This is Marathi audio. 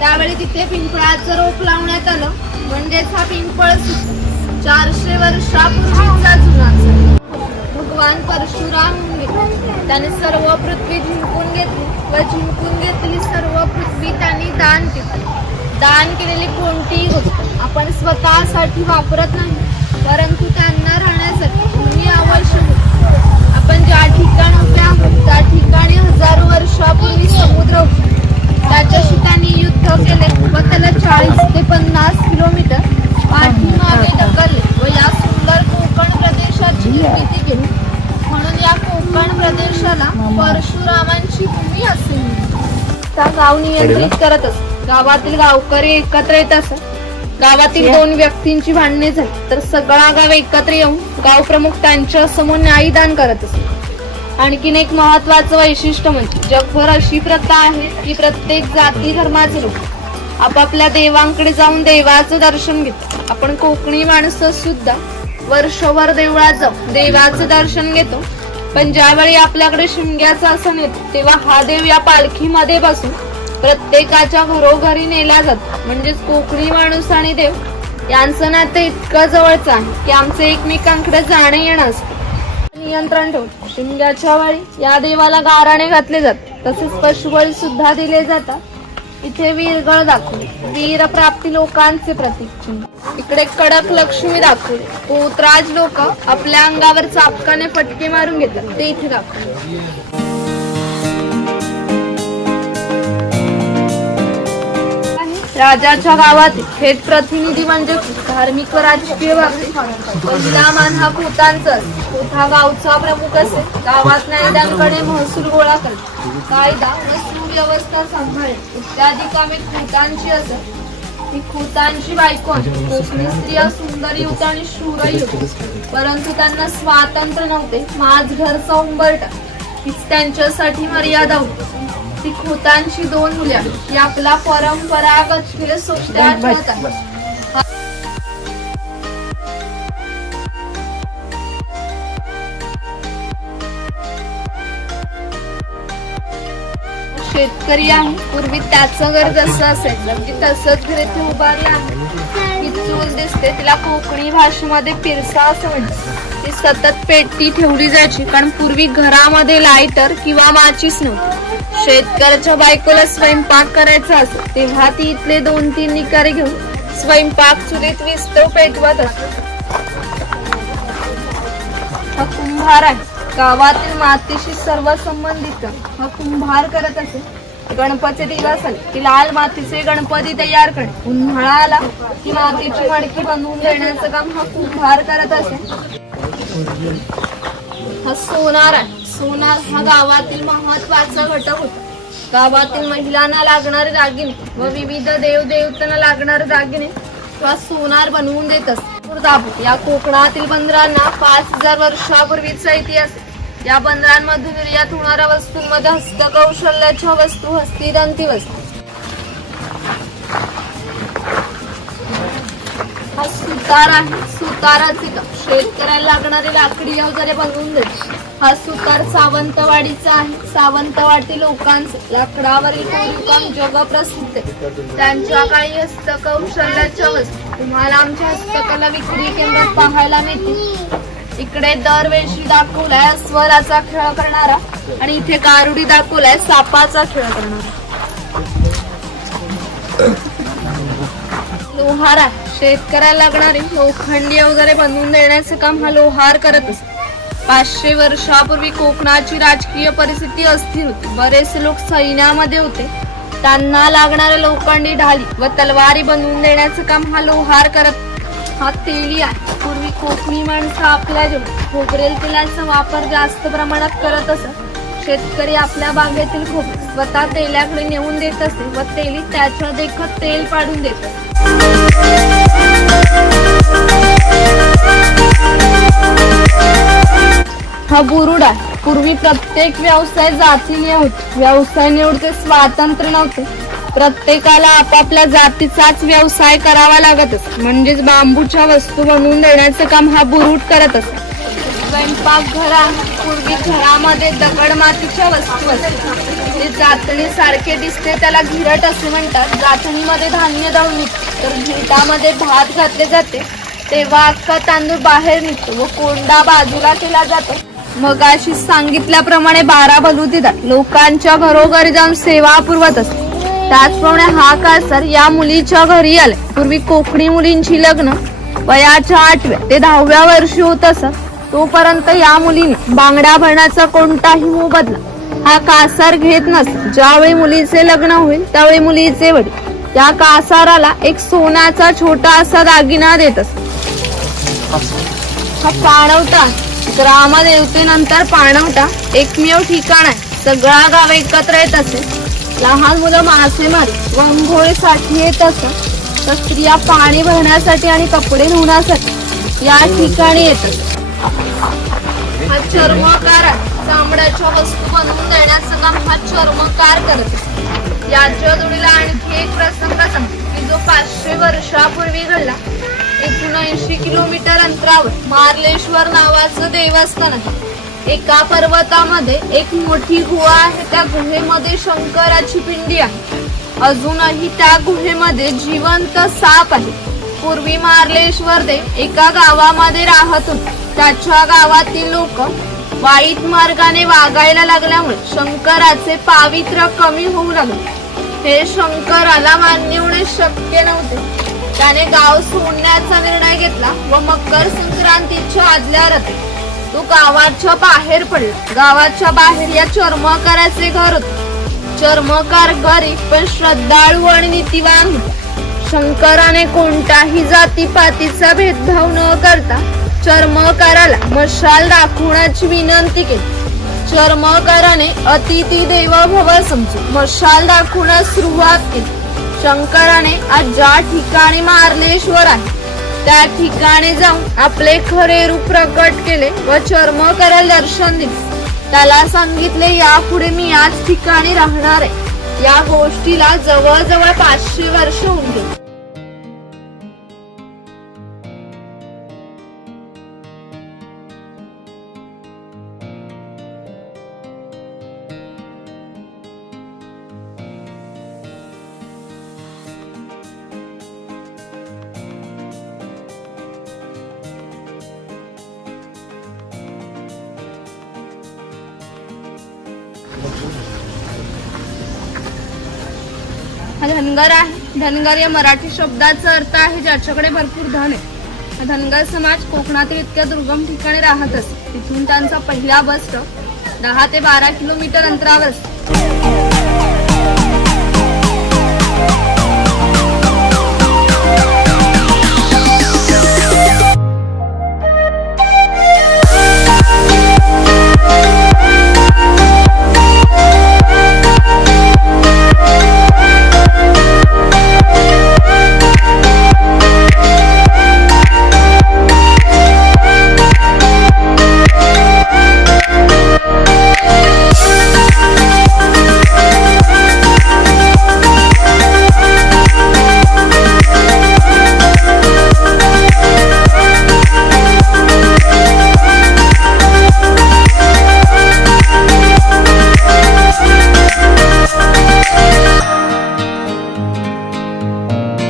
त्यावेळी तिथे पिंपळाचं रोप लावण्यात आलं. म्हणजेच हा पिंपळ 400 वर्षापूर्वीचा जुनाच. भगवान परशुराम त्याने सर्व पृथ्वी जिंकून घेतली व जिंकून घेतलेली सर्व पृथ्वी त्यांनी दान केली. दान केलेली कोणतीही गोष्ट आपण स्वतःसाठी वापरत नाही, परंतु त्यांना राहण्यासाठी भूमी आवश्यक होती. आपण ज्या ठिकाणी उभे आहोत त्या ठिकाणी हजारो वर्षापूर्वी समुद्र होता. त्याच्याशी त्यांनी युद्ध केले व त्याला 40 ते 50 किलोमीटर पाठीमागे ढकलले व या सुंदर कोकण प्रदेशाची निर्मिती केली. म्हणून या कोकण प्रदेशाला परशुरामांची भूमी असे म्हणतात. त्या गाव नियंत्रित करत असत. गावातील गावकरी एकत्र येत असत. गावातील 2 व्यक्तींची भांडणे झाली तर सगळा गाव एकत्र येऊन गाव प्रमुख त्यांच्या समोर न्यायदान करत असत. आणखीन एक महत्वाचं वैशिष्ट्य म्हणजे जगभर अशी प्रथा आहे की प्रत्येक जाती धर्माचे लोक आपापल्या देवांकडे जाऊन देवाचं दर्शन घेतात. आपण कोकणी माणसं सुद्धा वर्षभर देवळात जाऊन देवाचं दर्शन घेतो. पण ज्यावेळी आपल्याकडे शिमग्याचा सण येतो तेव्हा हा देव या पालखीमध्ये बसून प्रत्येकाच्या घरोघरी नेला जातो. म्हणजेच कोकणी माणूस आणि देव यांचं नातं इतकं जवळचं आहे की आमचं एकमेकांकडे जाणं येणं असतं. नियंत्रण ठेवतो. शिमग्याच्या वेळी या देवाला गाराणे घातले जाते. तसेच पशुबळी सुद्धा दिले जातात. इथे वीरगळ दाखवले, वीर प्राप्ती लोकांचे प्रतीक चिन्ह. इकडे कडक लक्ष्मी दाखवली. पोतराज लोक आपल्या अंगावर चापकाने फटके मारून घेतात ते इथे दाखवले. राजाच्या गावात थेट प्रतिनिधी म्हणजे धार्मिक व राजकीय बाबतीत पहिला मान हा खोतांचा असतो. खोत हा गावचा प्रमुख असे. गावात न्यायदानकडे महसूल गोळा करते, कायदा व सुव्यवस्था सांभाळते इत्यादी कामे खोतांची असत. ही खोतांची बायको कोकणी स्त्रिया सुंदर होत्या आणि शूरही होत्या, परंतु त्यांना स्वातंत्र्य नव्हते. माझ घरचा उंबरठा हीच त्यांच्यासाठी मर्यादा होती. ती खोतांची 2 मुले आहेत. आपला परंपरागत खेळ सोबत्या आठवत आहे. शेतकरी आहे. पूर्वी त्याचं घर जसं असायचं अगदी तसंच घर इथे उभारलं आहे. ही चूल दिसते तिला कोकणी भाषेमध्ये पिरसा असं म्हणतात. ती सतत पेटी ठेवली जायची कारण पूर्वी घरामध्ये लायटर किंवा माचीस नव्हती. शेतकऱ्याच्या बायकोला स्वयंपाक करायचा असतो तेव्हा ती इथले 2-3 निकारे घेऊन स्वयंपाक चुलीत विस्तव पेटवत असते. हा कुंभार आहे. गावातील मातीशी सर्व संबंधित हा कुंभार करत असे. गणपती दिवस आले की लाल मातीचे गणपती तयार करणे, उन्हाळा आला की मातीची मडकी बनवून देण्याचं काम हा कुंभार करत असे. हा सोनार आहे. सोनार हा गावातील महत्वाचा घटक होता. गावातील महिलांना लागणारे दागिने व विविध देवदेवतांना लागणारे दागिने किंवा सोनार बनवून देत असते. या कोकणातील बंदरांना 5000 वर्षापूर्वीचा इतिहास. या बंदरांमध्ये निर्यात होणाऱ्या वस्तूंमध्ये हस्तकौशल्याच्या वस्तू, हस्तिदंती वस्तू. हा सुतार आहे. सुताराचे काम शेतकऱ्याला लागणारे लाकडी अवजारे बनवून देते. हा सुतार सावंतवाडीचा आहे. सावंतवाडी लोकांचे लाकडावरील काम जगप्रसिद्ध आहे. त्यांच्या काही हस्तकौशल्याच्या वस्तू तुम्हाला आमच्या हस्तकला विक्री केंद्रात पाहायला मिळतील. इकडे दरवेळी दाखवलाय अस्वलाचा खेळ करणारा आणि इथे गारुडी दाखवलाय सापाचा खेळ करणारा. लोहार आहे. शेतकऱ्याला लागणारे लोखंडी वगैरे बनवून देण्याचे काम हा लोहार करत असतो. 500 वर्षापूर्वी कोकणाची राजकीय परिस्थिती अस्थिर होती. बरेचसे लोक सैन्यामध्ये होते. त्यांना लागणारे लोखंडी ढाली व तलवारी बनवून देण्याचं काम हा लोहार करत. हा तेली आहे. पूर्वी कोकणी माणसं आपल्या जेवणात खोबरेल तेलाचा वापर जास्त प्रमाणात करत असत. शेतकरी आपल्या बागेतील खोबरे स्वतः तेल्याकडे नेऊन देत असे व तेली त्याच्या देखत तेल पाडून देत असे. हा बुरुड आहे. पूर्वी प्रत्येक व्यवसाय जातीने होते. व्यवसाय निवडचे स्वातंत्र्य नव्हते. प्रत्येकाला आपापल्या जातीचाच व्यवसाय करावा लागत असत. म्हणजेच बांबूच्या वस्तू बनवून देण्याचं काम हा बुरुड करत असत. स्वयंपाकघरात पूर्वी घरामध्ये दगड मातीच्या वस्तू असतात. ते जातणी सारखे दिसते, त्याला घिरट असे म्हणतात. जातणीमध्ये धान्य दळून निघते, तर घिरटामध्ये भात घातले जाते, तेव्हा अख्खा तांदूळ बाहेर निघतो व कोंडा बाजूला केला जातो. मग अशी सांगितल्याप्रमाणे 12 बलुतेदार लोकांच्या घरोघरी जाऊन सेवा पुरवत असते. त्याचप्रमाणे हा काळसर या मुलीच्या घरी आले. पूर्वी कोकणी मुलींची लग्न वयाच्या 8व्या ते 10व्या वर्षी होत असत. तोपर्यंत या मुलीने बांगड्या भरण्याचा कोणताही मोबदला हा कासार घेत नसत. ज्यावेळी मुलीचे लग्न होईल त्यावेळी मुलीचे वडील त्या कासाराला एक सोन्याचा छोटा असा दागिना देत असत. हा पाणवटा ग्रामदेवतेनंतर पाणवटा एकमेव ठिकाण आहे. सगळा गाव एकत्र येत असे. लहान मुलं मासेमारी व अंघोळीसाठी येत असत, तर स्त्रिया पाणी भरण्यासाठी आणि कपडे धुण्यासाठी या ठिकाणी येत असत. हा चर्मकार आहे. चामड्याच्या वस्तू बनवून देण्याचं काम हा चर्मकार करत असतो. याच्या जोडीला आणखी एक प्रसंग सांगतो की जो 500 वर्षापूर्वी घडला. 79 किलोमीटर अंतरावर मार्लेश्वर नावाचं देवस्थान आहे. एका पर्वतामध्ये एक मोठी गुहा आहे. त्या गुहेमध्ये शंकराची पिंडी आहे. अजूनही त्या गुहेमध्ये जिवंत साप आहे. पूर्वी मार्लेश्वर देव एका गावामध्ये राहत होते. त्याच्या गावातील लोक वाईट मार्गाने वागायला लागल्यामुळे शंकराचे पावित्र्य कमी होऊ लागले. हे शंकराला मान्य होणे शक्य नव्हते. त्याने गाव सोडण्याचा निर्णय घेतला व मकर संक्रांतीच्या आदल्या रात्री तो गावाच्या बाहेर पडला. गावाच्या बाहेर या चर्मकाराचे घर होते. चर्मकार गरीब पण श्रद्धाळू आणि नीतिवान होता. शंकराने कोणत्याही जातीपातीचा भेदभाव न करता चर्मकाराला मशाल दाखवण्याची विनंती केली. चर्मकाराने अतिथी देवो भव समजून मशाल दाखवण्यास सुरुवात केली. शंकराने आज ज्या ठिकाणी मार्लेश्वर आहे त्या ठिकाणी जाऊन आपले खरे रूप प्रकट केले व चर्मकाराला दर्शन दिले. त्याला सांगितले, यापुढे मी याच ठिकाणी राहणार आहे. या गोष्टीला जवळजवळ 500 वर्ष होऊन गेली. हा धनगर आहे. धनगर या मराठी शब्दाचा अर्थ आहे ज्याच्याकडे भरपूर धन आहे. हा धनगर समाज कोकणातील इतक्या दुर्गम ठिकाणी राहत असतो. तिथून त्यांचा पहिला बस स्टॉप 10 ते 12 किलोमीटर अंतरावर असतो.